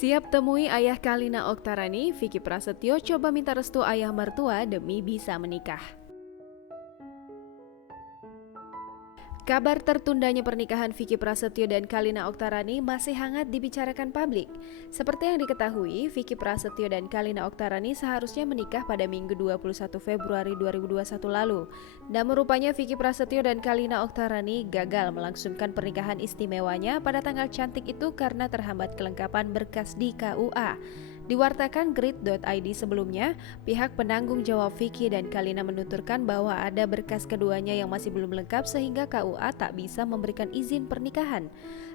Siap temui ayah Kalina Oktarani, Vicky Prasetyo coba minta restu ayah mertua demi bisa menikah. Kabar tertundanya pernikahan Vicky Prasetyo dan Kalina Oktarani masih hangat dibicarakan publik. Seperti yang diketahui, Vicky Prasetyo dan Kalina Oktarani seharusnya menikah pada Minggu 21 Februari 2021 lalu. Namun rupanya Vicky Prasetyo dan Kalina Oktarani gagal melangsungkan pernikahan istimewanya pada tanggal cantik itu karena terhambat kelengkapan berkas di KUA. Diwartakan grid.id sebelumnya, pihak penanggung jawab Vicky dan Kalina menuturkan bahwa ada berkas keduanya yang masih belum lengkap sehingga KUA tak bisa memberikan izin pernikahan.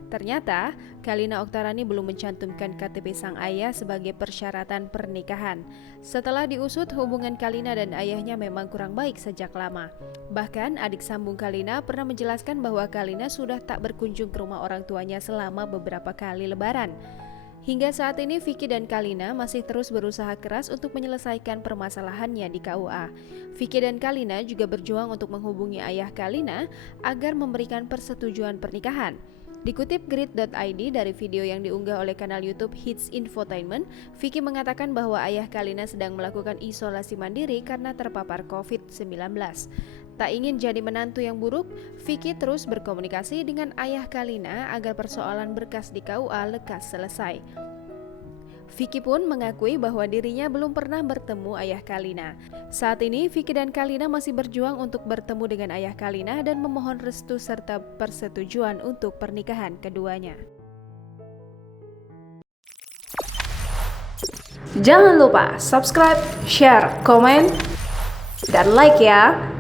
Ternyata, Kalina Oktarani belum mencantumkan KTP sang ayah sebagai persyaratan pernikahan. Setelah diusut, hubungan Kalina dan ayahnya memang kurang baik sejak lama. Bahkan, adik sambung Kalina pernah menjelaskan bahwa Kalina sudah tak berkunjung ke rumah orang tuanya selama beberapa kali lebaran. Hingga saat ini Vicky dan Kalina masih terus berusaha keras untuk menyelesaikan permasalahannya di KUA. Vicky dan Kalina juga berjuang untuk menghubungi ayah Kalina agar memberikan persetujuan pernikahan. Dikutip grid.id dari video yang diunggah oleh kanal YouTube Hits Infotainment, Vicky mengatakan bahwa ayah Kalina sedang melakukan isolasi mandiri karena terpapar COVID-19. Tak ingin jadi menantu yang buruk, Vicky terus berkomunikasi dengan ayah Kalina agar persoalan berkas di KUA lekas selesai. Vicky pun mengakui bahwa dirinya belum pernah bertemu ayah Kalina. Saat ini, Vicky dan Kalina masih berjuang untuk bertemu dengan ayah Kalina dan memohon restu serta persetujuan untuk pernikahan keduanya. Jangan lupa subscribe, share, komen, dan like ya!